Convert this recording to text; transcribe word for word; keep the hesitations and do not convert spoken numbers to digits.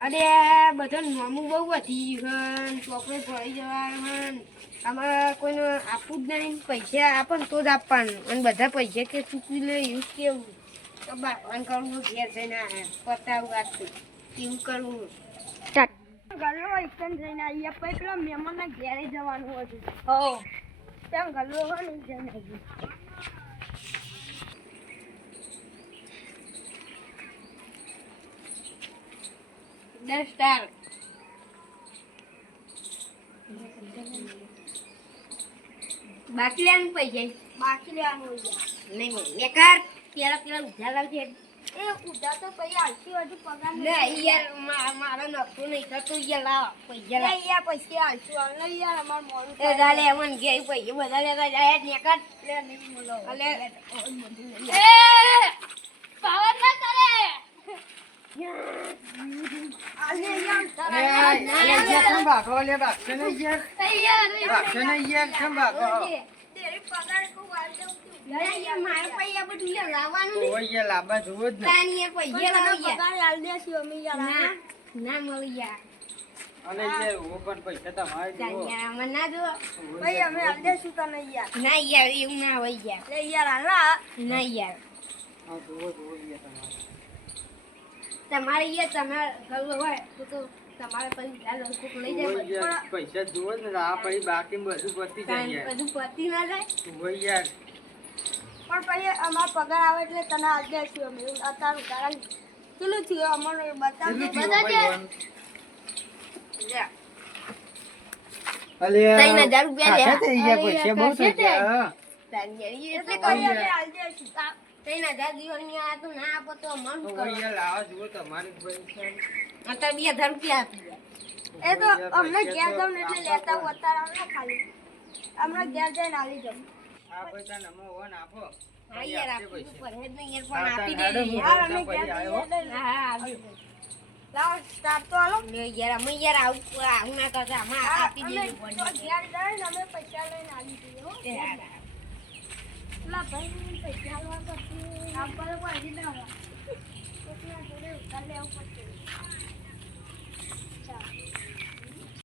અરે બધા નોમું બહુ વધી ગયું ચોકલેટ ભળી જવાનું આમાં કોઈને આપવું જ નહીં પૈસા આપે ને તો જ આપવાનું અને બધા પૈસા કે ચૂકવી લે એવું કેવું તો બાપણ કરવું ઘેર જઈને પતાવું વાત એવું કરવું ગલ્લો એકદમ જઈને આવીએ પછી પેલા મહેમાનના ઘેરે જવાનું હતું હો ત્યાં ગલ્લો હોય ને જઈને આવીએ દસ સ્ટાર બાકી લેવાનું પૈસા બાકી લેવાનું નહીં બેકાર પેલા પેલા ઉધાર લાવજે એ ઉધાર તો પછી આલતી હજુ પગાર લે યાર મારો નફો નહીં થતો યાર લાવ પૈસા લે યાર પૈસા આલશું આલે યાર અમાર મોડું એ ગાલે એમન કે પૈસા બધા લેતા જાય નેકર લે નહીં બોલો અલે એ પાવર ના કરે આલે યાર અરે યાર કેમ ભાગો લે ભાગશે ને યાર ભાગશે ને યાર કેમ ભાગો તેરી પગાર કો વાલ દે યાર યાર મારે પૈસા બધું યાર લાવવાનું નહીં ઓય યાર લાંબા જોવો જ ને તાની યાર પૈસા લાવ યાર પગાર આલ દેસી અમે યાર ના ના મળી યાર અને યાર ઓ પણ પૈસા તમારે જો યાર અમે ના જો ભાઈ અમે આલ દેશું તને યાર ના યાર એવું ના હોય યાર લે યાર હાલા ના યાર આ જોવો જોવો યાર તમારે યાર તમારે કરવું હોય તો તો તમારે પૈસા લોકો લઈ ઓય જાય યાર પૈસા જોવો ને આ પછી બાકી બધું પતી જાય યાર બધું પતી ના જાય ઓય યાર પણ પછી અમાર પગાર આવે એટલે તને આલ દેશું અમે અત્યારે કારણ કેટલું થયું અમને બતાવજો કેટલું થયું જા અલે ત્રણ હજાર રૂપિયા લે. ખાસા થઈ ગયા પૈસા બહુ થઈ ગયા તારી એટલે એટલે કઈ અમે આલ દેશું ત્રણ હજાર જીવનની આ તો ના આપો તો મન ઓય કરો યાર લાવો જુઓ તમારી પૈસા અત્યારે બે હજાર રૂપિયા આપી દે એ તો અમને ઘેર જાઉં ને એટલે લેતા હું અત્યારે અમને ખાલી અમને ઘેર જઈને આલી જાઉં આ પૈસા નમો હોન આપો હા યાર આપવું પડે જ નહીં યાર પણ હા, આપી તાર દેજે હાડો યાર. અમે ઘેર પછી જઈને આવ્યો. હા હા આપી દે. લાવો સ્ટાર્ટ તો આલો લે યાર અમે યાર આવું આવું ના કરતા આમાં આપી અમે દેજે તો પડે ઘેર જઈને અમે પૈસા લઈને આલી દઈએ હો એ હા, હા. પેલા ભાઈ પૈસા આલવા પછી આપણે કોઈ ના આવે કોકના જોડે ઉધાર લેવું પડશે ચાલ